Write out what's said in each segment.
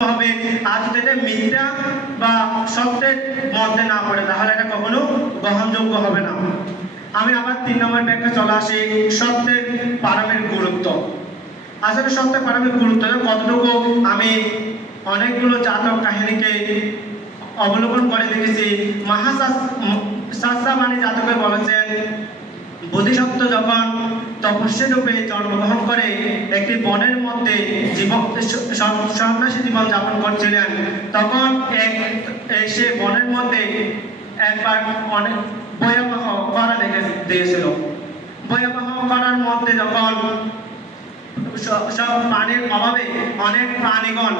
হবে। আর যদি এটা মিথ্যা বা সত্যের মধ্যে না পড়ে তাহলে এটা কখনো গ্রহণযোগ্য হবে না। আমি আবার 3 নম্বর ব্যাখ্যা চলে আসি, সত্যের পারমের গুরুত্ব। আসলে সত্যের পারমের গুরুত্ব কতটুকু আমি অনেকগুলো জাতক কাহিনীকে অবলোকন করে দেখেছি। শাস্ত্রাবাণী জাতকে বলেছেন, বোধিসত্ত্ব যখন তপস্বী রূপে জন্মগ্রহণ করে একটি বনের মধ্যে সন্ন্যাসী জীবন যাপন করছিলেন, তখন সে বনের মধ্যে একবার অনেক ভয়াবহ করা দেখে দিয়েছিল। ভয়াবহ করার মধ্যে যখন সব পানির অভাবে অনেক প্রাণীগণ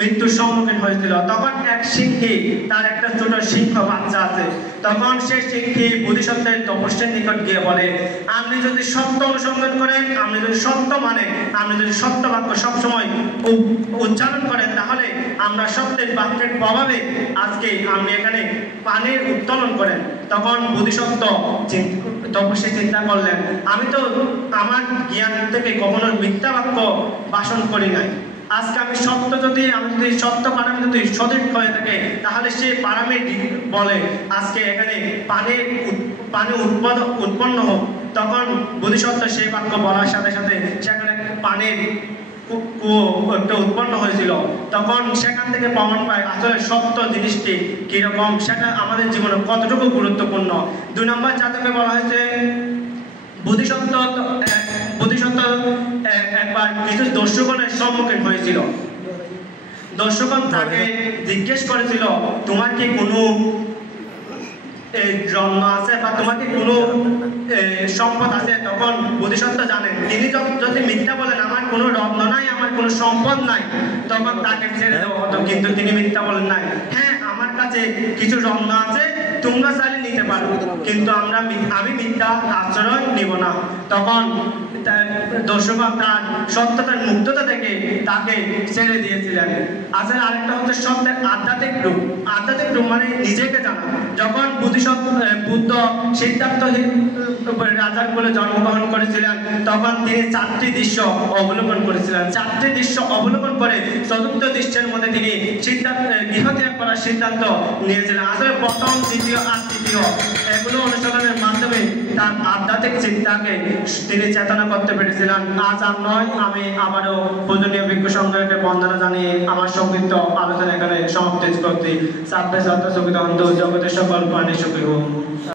মৃত্যুর সম্মুখীন হয়েছিল, তখন এক সিংহী, তার একটা ছোট সিংহ বাচ্চা আছে, তখন সে সিংহী বোধিসত্ত্বের তপস্যার নিকট গিয়ে বলে, আপনি যদি সত্য অনুসন্ধান করেন, আপনি যদি সত্য মানে আপনি যদি সত্য বাক্য সবসময় উচ্চারণ করেন, তাহলে আমরা সত্যের বাক্যের প্রভাবে আজকে আপনি এখানে পানির উত্তোলন করেন। তখন বোধিসত্ত্ব তপস্বী চিন্তা করলেন, আমি তো আমার জ্ঞান থেকে কখনো মিথ্যা বাক্য ভাষণ করি নাই। আজকে আমি যদি সত্য পারামি যদি সঠিক হয়ে থাকে, তাহলে সে পারামি বলে আজকে এখানে পানি উৎপন্ন হোক। তখন বোধিসত্ত্ব সেই বাক্য বলার সাথে সাথে সেখানে পানির একটা উৎপন্ন হয়েছিল। তখন সেখান থেকে প্রমাণ পায় আসলে সত্য জিনিসটি কিরকম, সেটা আমাদের জীবনে কতটুকু গুরুত্বপূর্ণ। 2 নম্বর জাতকে বলা হয়েছে, বোধিসত্ত্ব একবার কিছু দস্যুগণের সম্মুখীন হয়েছিল। দস্যুগণ তাকে জিজ্ঞেস করেছিল, তোমার কি কোনো জন্ম আছে বা তোমার কি কোনো সম্পদ আছে? তখন বোধিসত্ত্ব জানেন, তিনি যদি মিথ্যা বলেন আমার কোনো রত্ন নাই, আমার কোনো সম্পদ নাই, তখন তাকে ছেড়ে দেওয়া হতো। কিন্তু তিনি মিথ্যা বলেন নাই, হ্যাঁ আমার কাছে কিছু রত্ন আছে, তোমরা চাইলে নিতে পারো, কিন্তু আমি মিথ্যা আচরণ নিব না। তখন দর্শকগণ তার সত্যতার মুগ্ধতা থেকে তাকে ছেড়ে দিয়েছিলেন। আসলে আরেকটা হচ্ছে সত্যের আধ্যাত্মিক রূপ। আধ্যাত্মিক রূপ মানে নিজেকে জানা। যখন বুদ্ধ সিদ্ধার্থ রাজার কোলে জন্মগ্রহণ করেছিলেন, তখন তিনি 4টি দৃশ্য অবলোকন করেছিলেন। 4টি দৃশ্য অবলোকন করে 4র্থ দৃশ্যের মধ্যে তিনি গৃহত্যাগ করার সিদ্ধান্ত নিয়েছিলেন। আসলে প্রথম, দ্বিতীয় আর তৃতীয় এগুলো অনুসরণের মাধ্যমে তার আধ্যাত্মিক চিন্তাকে তিনি চেতনা করতে পেরেছিলেন। আজ আর নয়, আমি আবারও পূজনীয় ভিক্ষু সংঘকে বন্দনা জানিয়ে আমার সংক্ষিপ্ত আলোচনা এখানে সমাপ্তি করছি। সাব্বে সত্য সুখিত অন্ত জগতের সকল প্রাণী সুখী হোক।